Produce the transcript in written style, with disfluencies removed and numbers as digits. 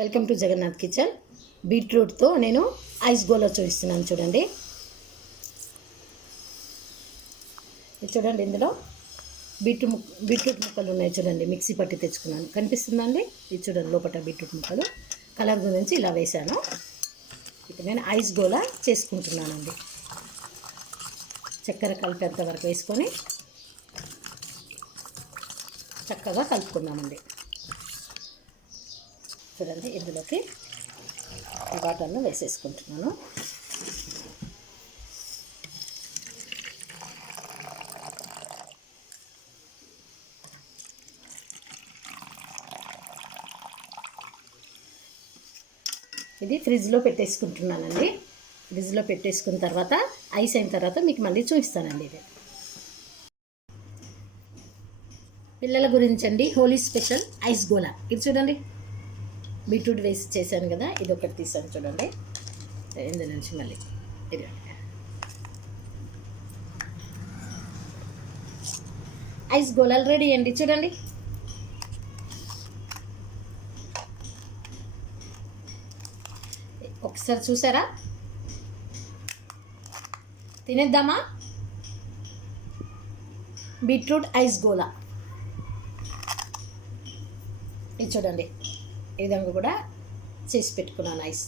Welcome to Jagannath kitchen. బీట్రూట్తో నేను ice గోలా చూపిస్తున్నాను చూడండి. ఇది చూడండి, ఇందులో బీట్రూట్ ముక్కలు ఉన్నాయి చూడండి. మిక్సీ పట్టి తెచ్చుకున్నాను, కనిపిస్తుందండి. ఇది చూడండి, లోపల బీట్రూట్ ముక్కలు కలర్ గురించి ఇలా వేశాను. ఇప్పుడు నేను ఐస్ గోలా చేసుకుంటున్నానండి. చక్కెర కలిపేంత వరకు వేసుకొని చక్కగా కలుపుకుందామండి. చూడండి, ఇందులోకి వాటర్ను వేసేసుకుంటున్నాను. ఇది ఫ్రిడ్జ్లో పెట్టేసుకుంటున్నానండి. ఫ్రిడ్జ్లో పెట్టేసుకున్న తర్వాత ఐస్ అయిన తర్వాత మీకు మళ్ళీ చూపిస్తానండి. ఇది పిల్లల గురించి అండి, హోలీ స్పెషల్ ఐస్ గోలా. ఇది చూడండి, బీట్రూట్ వేసి చేశాను కదా, ఇది ఒకటి తీసాను చూడండి. ఇందు నుంచి మళ్ళీ ఇది ఐస్ గోలాలు రెడీ అండి. చూడండి, ఒకసారి చూసారా? తినేద్దామా? బీట్రూట్ ఐస్ గోలా. ఇది చూడండి, ఈ విధంగా కూడా చేసి పెట్టుకున్నాను ఐస్.